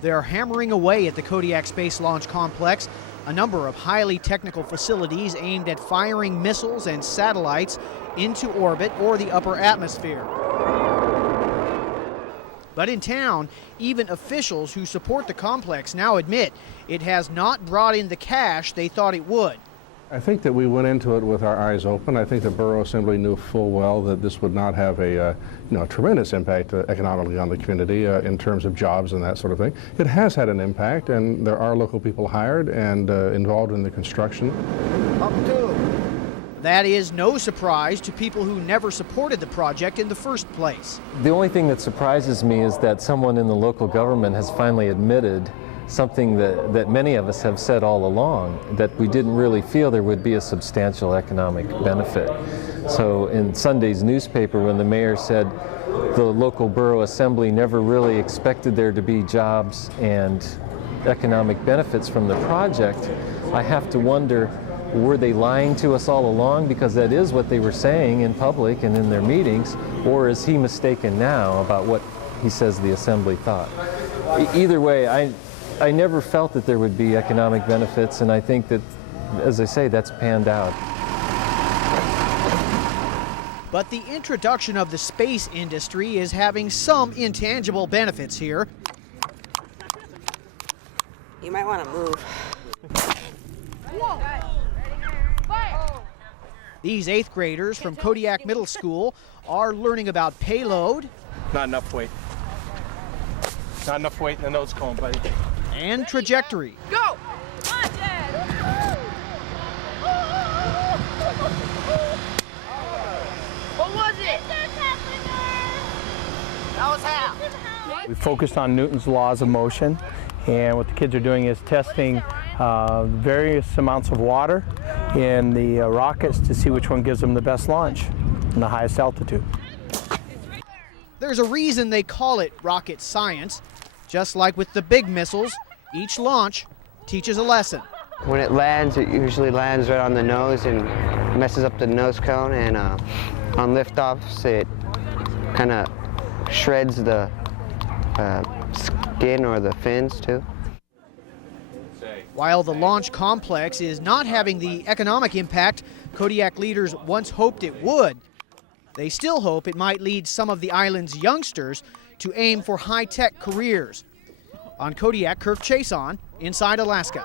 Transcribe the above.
They're hammering away at the Kodiak Space Launch Complex, a number of highly technical facilities aimed at firing missiles and satellites into orbit or the upper atmosphere. But in town, even officials who support the complex now admit it has not brought in the cash they thought it would. I think that we went into it with our eyes open. I think the Borough Assembly knew full well that this would not have a tremendous impact economically on the community in terms of jobs and that sort of thing. It has had an impact, and there are local people hired and involved in the construction. Up to. That is no surprise to people who never supported the project in the first place. The only thing that surprises me is that someone in the local government has finally admitted something that many of us have said all along, that we didn't really feel there would be a substantial economic benefit. So in Sunday's newspaper, when the mayor said the local borough assembly never really expected there to be jobs and economic benefits from the project, I have to wonder, were they lying to us all along, because that is what they were saying in public and in their meetings, or is he mistaken now about what he says the assembly thought? Either way, I never felt that there would be economic benefits, and I think that, as I say, that's panned out. But the introduction of the space industry is having some intangible benefits here. You might want to move. These 8th graders from Kodiak Middle School are learning about payload. Not enough weight. Not enough weight in the nose cone, buddy. And trajectory. Go! What was it? That was half. We focused on Newton's laws of motion, and what the kids are doing is testing various amounts of water in the rockets to see which one gives them the best launch and the highest altitude. There's a reason they call it rocket science. Just like with the big missiles, each launch teaches a lesson. When it lands, it usually lands right on the nose and messes up the nose cone, and on liftoffs, it kind of shreds the skin or the fins too. While the launch complex is not having the economic impact Kodiak leaders once hoped it would, they still hope it might lead some of the island's youngsters to aim for high-tech careers. On Kodiak, Kirk Chason, Inside Alaska.